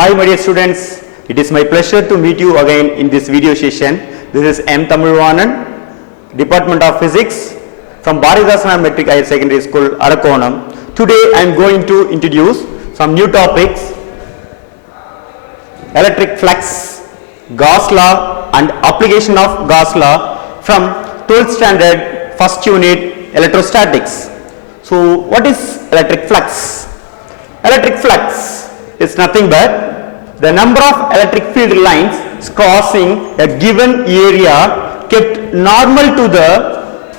Hi my dear students, it is my pleasure to meet you again in this video session. This is M. Tamilvanan, Department of Physics from Bharatidasana Metric Higher Secondary School, Arakonam. Today I am going to introduce some new topics: electric flux, Gauss law and application of Gauss law from 12th standard first unit electrostatics. So what is electric flux? Electric flux is nothing but the number of electric field lines crossing a given area kept normal to the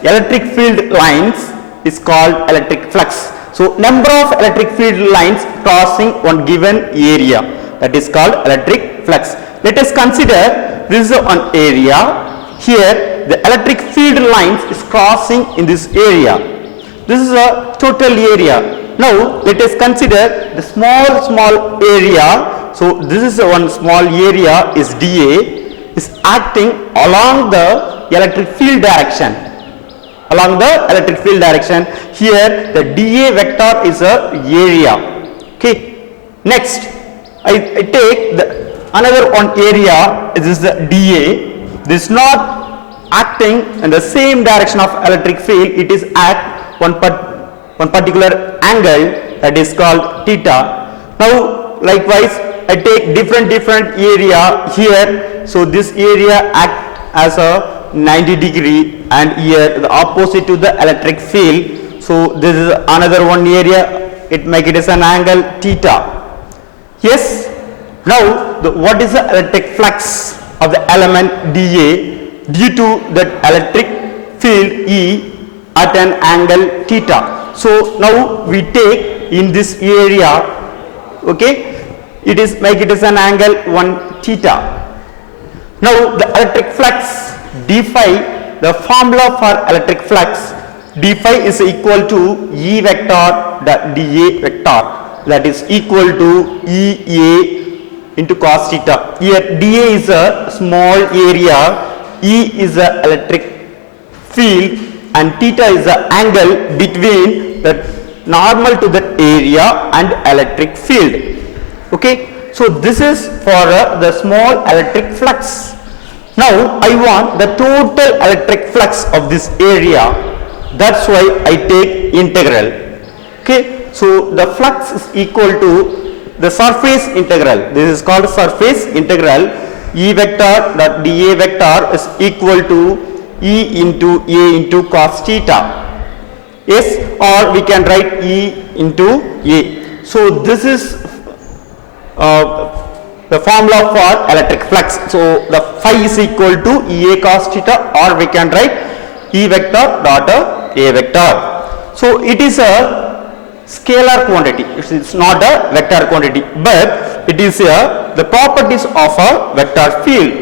electric field lines is called electric flux. So number of electric field lines crossing one given area, that is called electric flux. Let us consider this is an area. Here the electric field lines is crossing in this area. This is a total area. Now let us consider the small area. So this is one small area is dA is acting along the electric field direction. Along the electric field direction, here the dA vector is a area. Okay. Next, I take another one area. This is the dA. This is not acting in the same direction of electric field. It is at one particular angle, that is called theta. Now likewise I take different area here. So this area act as a 90 degree and here the opposite to the electric field. So this is another one area, it make it as an angle theta. Yes. Now what is the electric flux of the element dA due to that electric field E at an angle theta? So now we take in this area, okay, it is make it as an angle 1 theta. Now the electric flux d phi, the formula for electric flux d phi is equal to E vector dot dA vector, that is equal to EA into cos theta. Here dA is a small area, E is a electric field and theta is the angle between the normal to that area and electric field. Okay, so this is for the small electric flux. Now I want the total electric flux of this area. That's why I take integral. Okay, so the flux is equal to the surface integral. This is called surface integral. E vector dot dA vector is equal to E into A into cos theta. Yes, or we can write E into A. So this is the formula for electric flux. So the phi is equal to EA cos theta, or we can write E vector dot A vector. So it is a scalar quantity. It is not a vector quantity, but it is the properties of a vector field.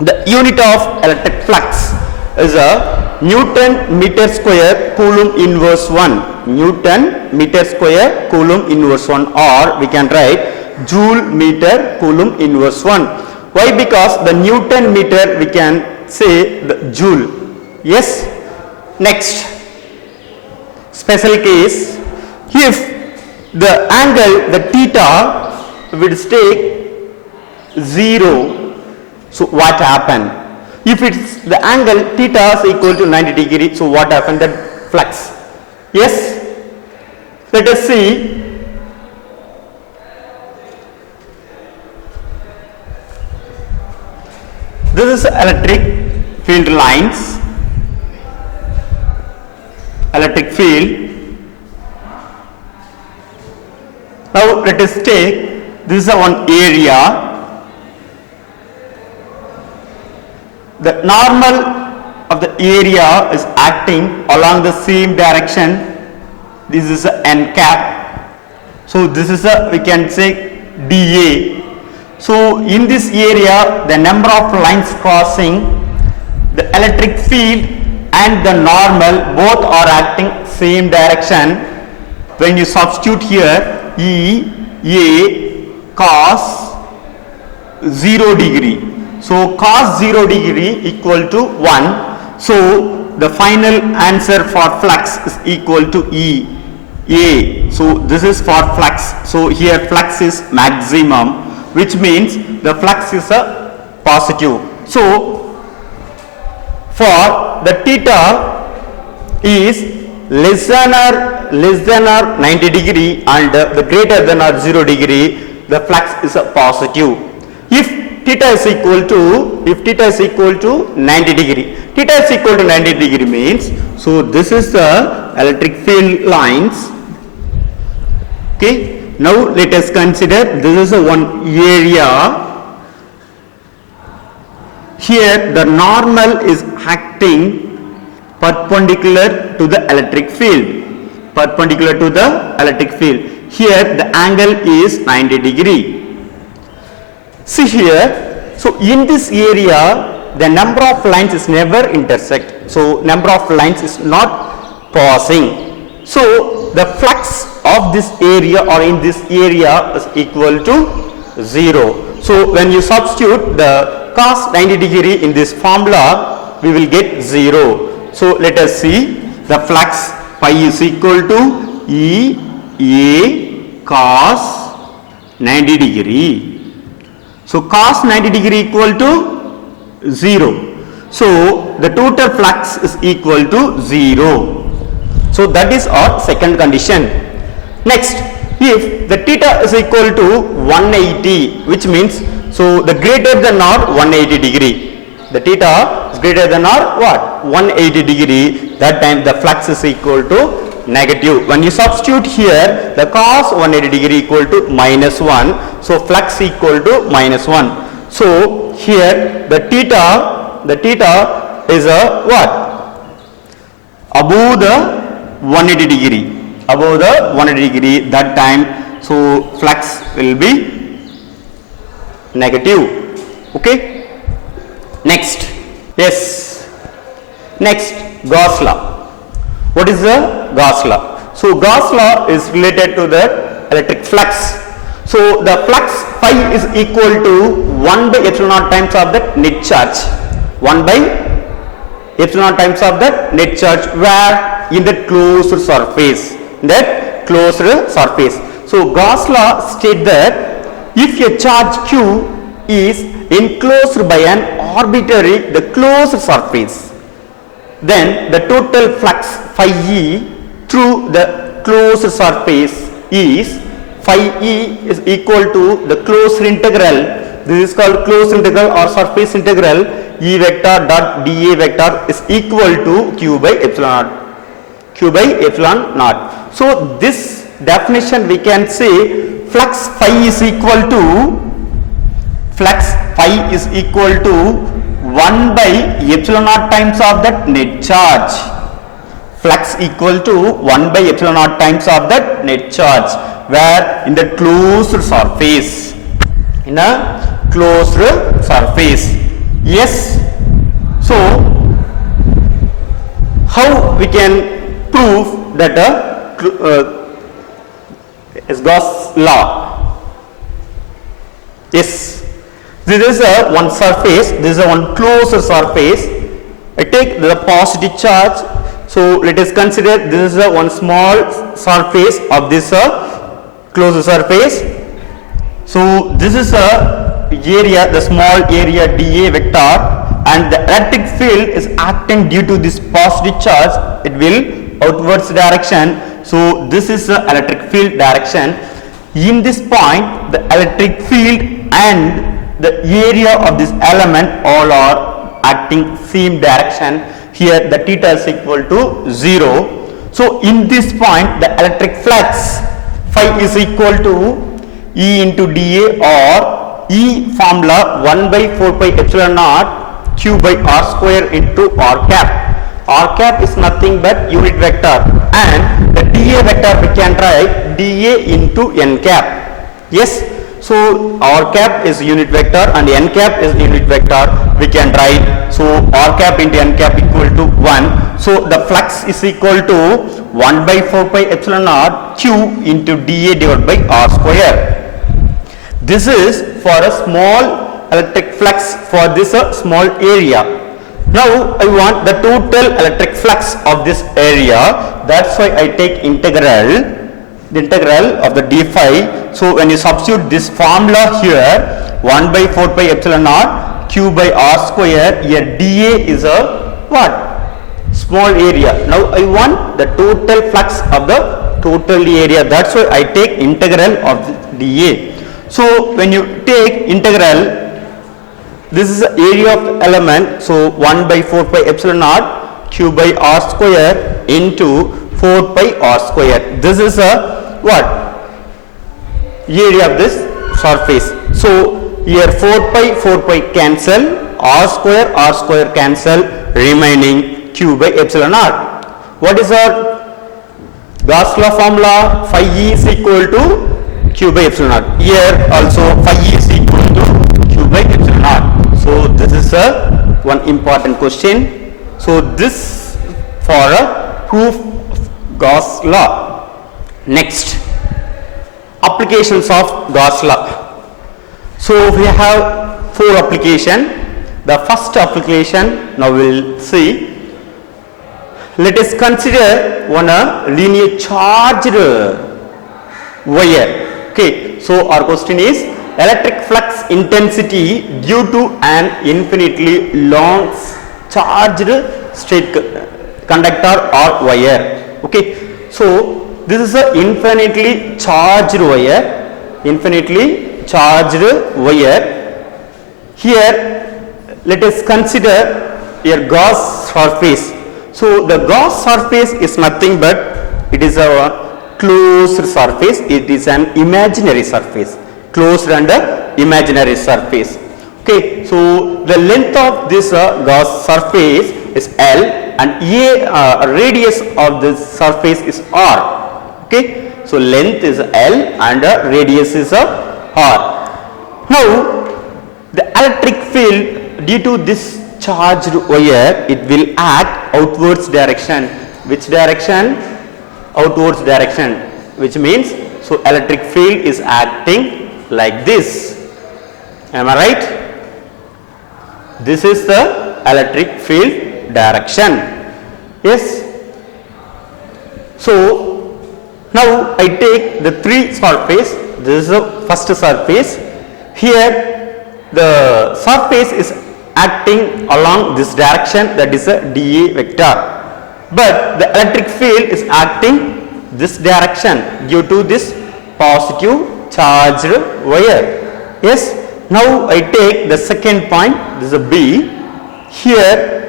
The unit of electric flux is a Newton meter square Coulomb inverse 1. Newton meter square Coulomb inverse 1, or we can write Joule meter Coulomb inverse 1. Why? Because the Newton meter we can say the Joule. Yes. Next, special case, if the angle the theta will take 0, so what happen? If it's the angle theta is equal to 90 degree, so what happened? That flux. Yes. Let us see. This is electric field lines, electric field. Now let us take this is one area. The normal of the area is acting along the same direction. This is a n cap. So this is a, we can say dA. So in this area the number of lines crossing the electric field and the normal both are acting same direction. When you substitute here E A cos 0 degree, so cos 0 degree equal to 1. So the final answer for flux is equal to E A. So this is for flux. So here flux is maximum. which means the flux is a positive. So for the theta is less than or 90 degree and the greater than or 0 degree, the flux is a positive. If theta is equal to 90 degree, theta is equal to 90 degree means, so this is the electric field lines. Okay, now let us consider this is a one area. Here the normal is acting perpendicular to the electric field, here the angle is 90 degree. See here, so in this area the number of lines is never intersect, so number of lines is not passing, so the flux of this area or in this area is equal to 0. So when you substitute the cos 90 degree in this formula, we will get 0. So let us see, the flux phi is equal to E A cos 90 degree. So cos 90 degree equal to 0. So the total flux is equal to 0. So that is our second condition. Next, if the theta is equal to 180, which means, so the greater than or 180 degree, the theta is greater than or what? 180 degree, that time the flux is equal to negative. When you substitute here, the cos 180 degree equal to -1, so flux equal to -1. So here the theta is a what? Above the 180 degree, that time, so flux will be negative. Okay, next, yes, next, Gauss law. What is the Gauss law? So Gauss law is related to the electric flux. So the flux phi is equal to 1 by epsilon naught times of the net charge, 1 by epsilon naught times of the net charge, where in the closed surface, So Gauss law states that if a charge q is enclosed by an arbitrary the closed surface, then the total flux phi e through the closed surface is phi e is equal to the closed integral. This is called closed integral or surface integral. E vector dot dA vector is equal to q by epsilon naught. So this definition we can say flux phi is equal to 1 by epsilon naught times of that net charge. Flux equal to 1 by epsilon naught times of that net charge, where in the closed surface, Yes. So how we can prove that is Gauss law? Yes, this is a one surface, this is a one closed surface. I take the positive charge, so let us consider this is a one small surface of this closed surface. So this is a area, the small area dA vector, and the electric field is acting due to this positive charge, it will outwards direction. So this is the electric field direction. In this point, the electric field and the area of this element all are acting same direction. Here the theta is equal to 0. So in this point, the electric flux phi is equal to E into dA, or E formula 1 by 4 pi epsilon naught q by r square into r cap. R cap is nothing but unit vector, and the dA vector we can write dA into n cap. Yes, so r cap is unit vector and n cap is unit vector, we can write, so r cap into n cap equal to 1. So the flux is equal to 1 by 4 pi epsilon naught q into dA divided by r square. This is for a small electric flux for this small area. Now I want the total electric flux of this area, that's why I take integral the integral of the d phi. So when you substitute this formula here, 1 by 4 pi epsilon naught q by r square, here dA is a what? Small area. Now I want the total flux of the total area. That's why I take integral of dA. So when you take integral, this is the area of the element. So 1 by 4 pi epsilon naught q by r square into 4 pi r square. This is a what? Area of this surface. So here 4 pi cancel, r square cancel, remaining q by epsilon naught. What is our Gauss law formula? Phi E is equal to q by epsilon naught. Here also phi E is equal to q by epsilon naught. So this is a one important question. So this for a proof of Gauss law. Next, applications of Gauss law. So we have 4 application. The first application now we will see. Let us consider one linear charged wire. Okay, so our question is electric flux intensity due to an infinitely long charged straight conductor or wire. Okay, so this is a infinitely charged wire. Here let us consider a Gauss surface. So the Gauss surface is nothing but it is a closed surface. It is an imaginary surface, closed and imaginary surface. Okay, so the length of this Gauss surface is L and radius of this surface is R. Okay, so length is L and radius is R. Now the electric field due to this charged wire, it will act outwards direction. Which direction? Outwards direction, which means so electric field is acting like this. Am I right? This is the electric field direction. Yes. So now I take the 3 surface. This is the first surface. Here the surface is acting along this direction, that is a dA vector, but the electric field is acting this direction due to this positive charged wire. Yes. Now I take the second point, this is a B. Here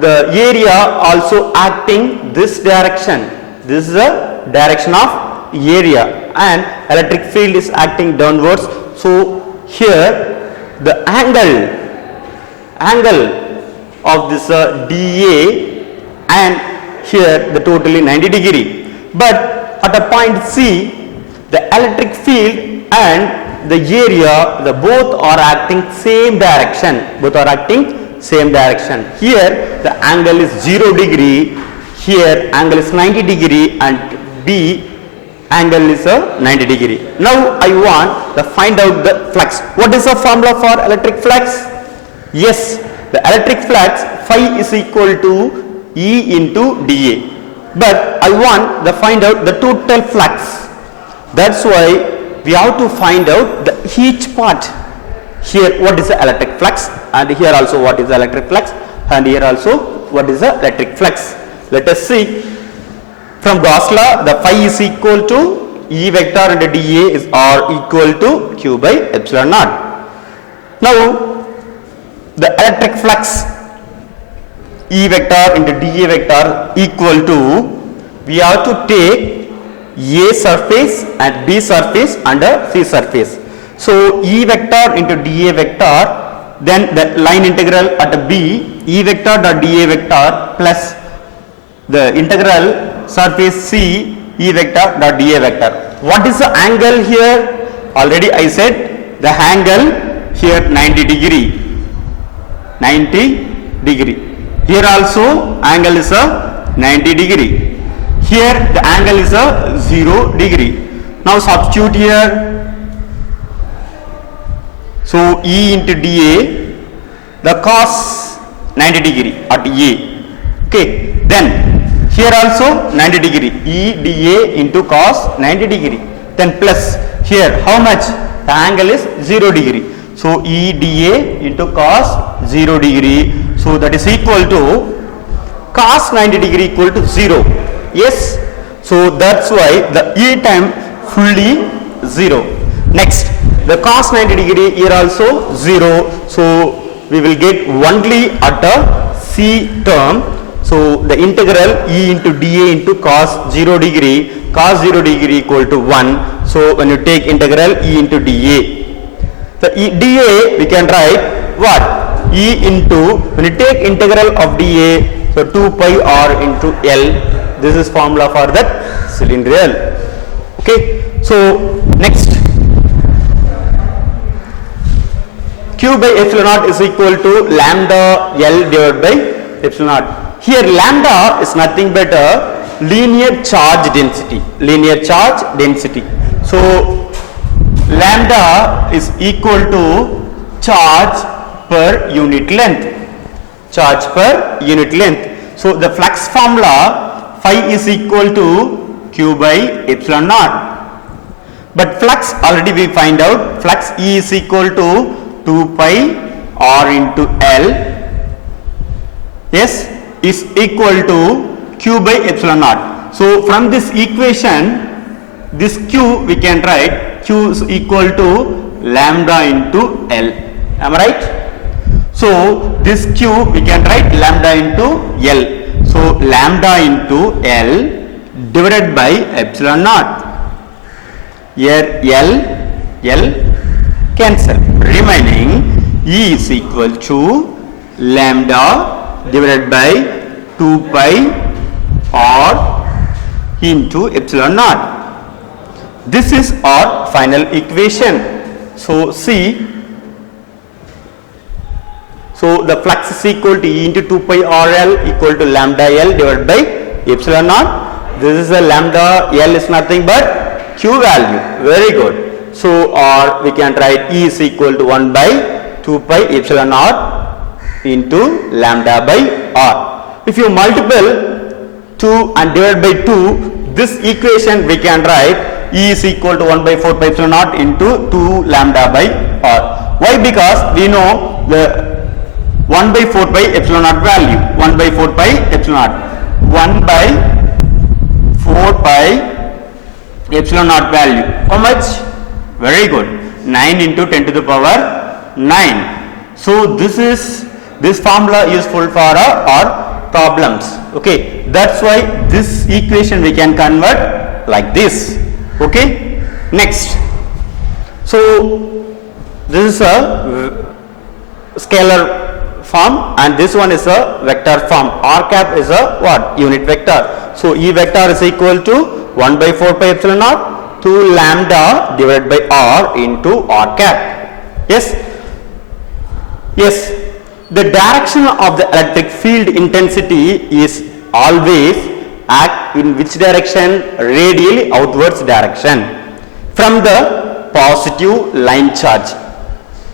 the area also acting this direction. This is the direction of area and electric field is acting downwards. So here the angle of this dA and here the totally 90 degree, but at a point C the electric field and the area, the both are acting same direction. Here the angle is 0 degree, here angle is 90 degree and B angle is 90 degree. Now I want to find out the flux. What is the formula for electric flux? Yes, the electric flux phi is equal to E into dA, but I want to find out the total flux. That's why we have to find out the each part. Here what is the electric flux, and here also what is the electric flux, and here also what is the electric flux. Let us see. From Gauss law, the phi is equal to E vector and dA is R equal to q by epsilon naught. Now the electric flux E vector into dA vector equal to, we have to take A surface and B surface and C surface. So E vector into dA vector, then the line integral at B, E vector dot dA vector plus the integral surface C E vector dot dA vector. What is the angle here? Already I said the angle here 90 degree. Here also angle is a 90 degree. Here the angle is a 0 degree. Now substitute here. So E into dA, the cos 90 degree at A. Okay. Then Here also 90 degree, EDA into cos 90 degree. Then plus here how much? The angle is 0 degree. So EDA into cos 0 degree. So that is equal to cos 90 degree equal to 0. Yes. So that's why the E time fully 0. Next, the cos 90 degree here also 0. So we will get only at a C term. So the integral E into dA into cos 0 degree equal to 1. So when you take integral E into dA, the dA we can write what? E into, when you take integral of dA, so 2 pi r into L. This is formula for that cylindrical. Okay. So next, Q by epsilon naught is equal to lambda L divided by epsilon naught. Here lambda is nothing but a linear charge density. Linear charge density. So lambda is equal to charge per unit length. Charge per unit length. So the flux formula phi is equal to Q by epsilon naught. But flux already we find out. Flux E is equal to 2 pi r into L. Yes, is equal to Q by epsilon naught. So from this equation, this Q we can write Q is equal to lambda into L. Am I right? So this Q we can write lambda into L. So lambda into L divided by epsilon naught. Here L cancel. Remaining E is equal to lambda divided by 2 pi r into epsilon naught. This is our final equation. So see, so the flux is equal to E into 2 pi RL equal to lambda L divided by epsilon naught. This is a lambda L is nothing but Q value. Very good. So or we can write E is equal to 1 by 2 pi epsilon naught into lambda by R. If you multiple 2 and divide by 2, this equation we can write E is equal to 1 by 4 pi epsilon naught into 2 lambda by R. Why? Because we know the 1 by 4 pi epsilon naught value. 1 by 4 pi epsilon naught. 1 by 4 pi epsilon naught value. How much? Very good. 9 into 10 to the power 9. So this formula useful for our problems. Okay. That's why this equation we can convert like this. Okay. Next. So this is a scalar form and this one is a vector form. R cap is a what? Unit vector. So E vector is equal to 1 by 4 pi epsilon naught to lambda divided by R into R cap. Yes. Yes. The direction of the electric field intensity is always act in which direction? Radially outwards direction from the positive line charge.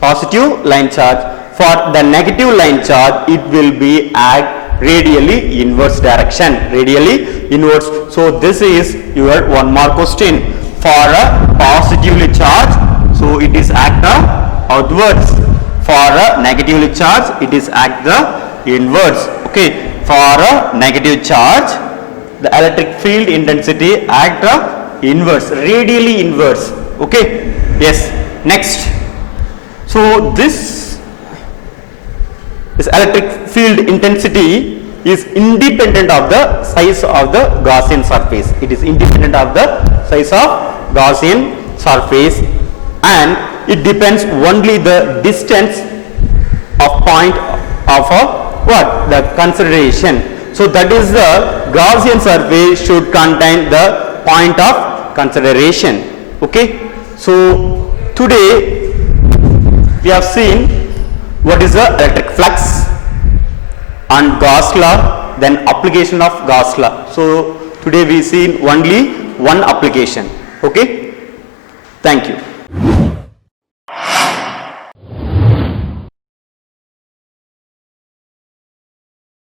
Positive line charge. For the negative line charge, it will be act radially inverse direction. Radially inverse. So this is your 1 mark question. For a positively charged, so it is act the outwards. For a negatively charged, it is act the inverse. Okay. For a negative charge, the electric field intensity act the inverse, radially inverse. Okay. Yes. Next. So this electric field intensity is independent of the size of the Gaussian surface. It is independent of the size of Gaussian surface and it depends only the distance of point of a what? The consideration. So that is the Gaussian surface should contain the point of consideration. Okay. So today we have seen what is the electric flux and Gauss law, then application of Gauss law. So today we seen only one application. Okay. Thank you.